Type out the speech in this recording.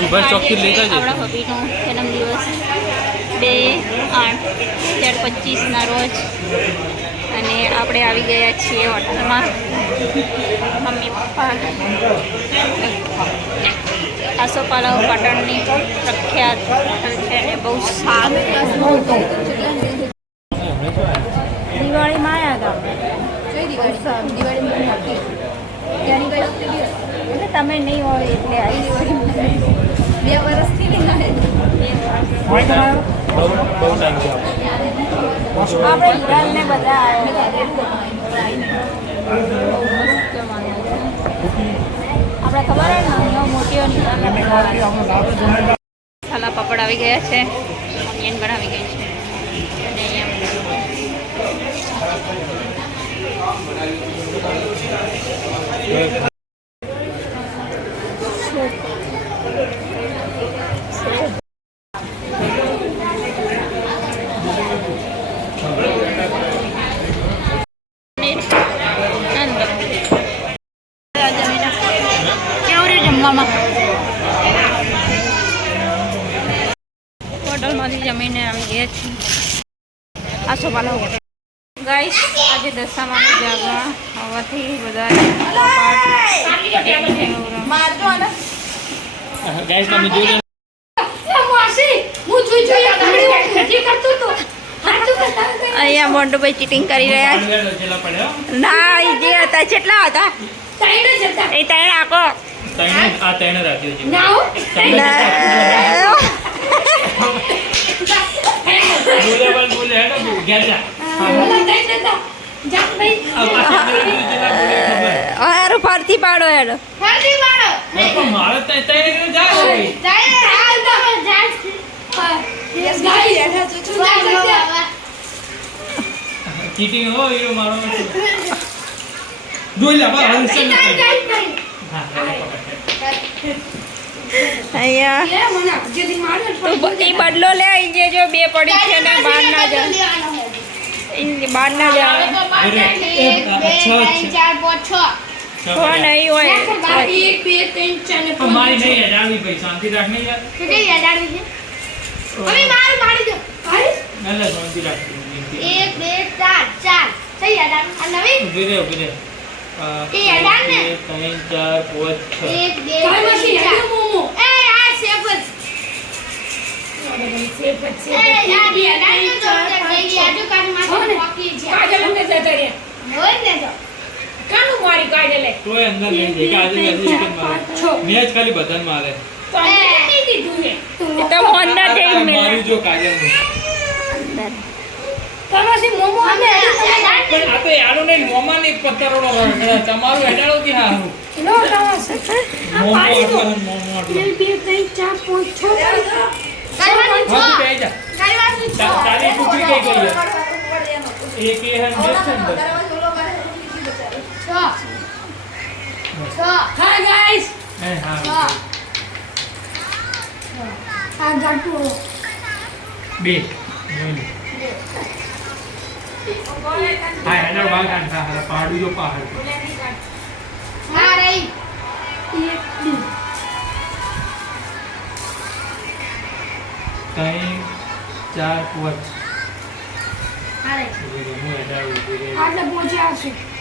બસ ચોકથી આજે લેતા જજો. આપણા હબીનો જન્મદિવસ બે આઠ બે હજાર પચીસના રોજ. અને આપણે આવી ગયા છીએ હોટલમાં. Mummy papa. આસોપાલવ પાટણની પ્રખ્યાત હોટલ છે અને બહુ સારું દિવાળીમાં આવ્યા હતા એટલે તમે નહીં હોય એટલે આવી બે વર્ષથી નહીં આપણે બધા આપણે ખબર હોય ને મોટીઓ. મસાલા પાપડ આવી ગયા છે. ઓનિયન પણ આવી ગઈ છે. અને અહીંયા અંદર. આ જમીને કેવું રહ્યું જમવામાં હોટલમાંથી જમીને આવી ગયા છીએ આસો પાલો ગાઈસ આજે દશામાનું જાગવા હોવાથી બધા ગાઈસ તમે જોઈ અહીંયા મોન્ટુભાઈ ચીટિંગ કરી રહ્યા છે. ના એ જે હતા કેટલા હતા. એ ત્રણ આખો આ રાખ્યો છે. ના. ફરતી પાડો હેડો જા આ પાછળ જેટલા બોલે જાય હારું ફરતી પાડો હેડો. પણ મારે તઈ જા ચીટિંગ હો એ મારો જોઈ લે બા હંસ ન કરી હા અહીંયા. તું બ- બદલો લે અહીં જે જો બે પડી છે ને બહાર ના જા ઈ બહાર ના જા તો નહીં હોય. પણ મારી નહીં હેડાવી ભાઈ શાંતિ રાખ નહીં યાર એટલે એક? બે, ત્રણ ચાર આજુ કાજુ માથે બાકી છે. હોય ને તો. તોય અંદર નહીં જાય કે આજે વહેલી એક જ. મારે મેચ ખાલી બધાને મારે. તો મોન ના આ- જઈ આ મેલા. મારું જો મોમો અમે પણ આ તો યાડો નહીં મોમા નહીં રગડે. તમારું હેડાળો કે હારું મોમો ને મોમો આટલો. કરવાનું હા તું છો. કહી જા કરવાનું છો. તા- તારી ટુકડી કઈ ગઈ એક એ હન બે છે. અંદર છો. છો. એ હા. છો. બે. હા હેડાડો બહાર કાઢ હા હા જો પહાડ હા રહી. ત્રણ ચાર પાંચ. હા રહી. ઊભી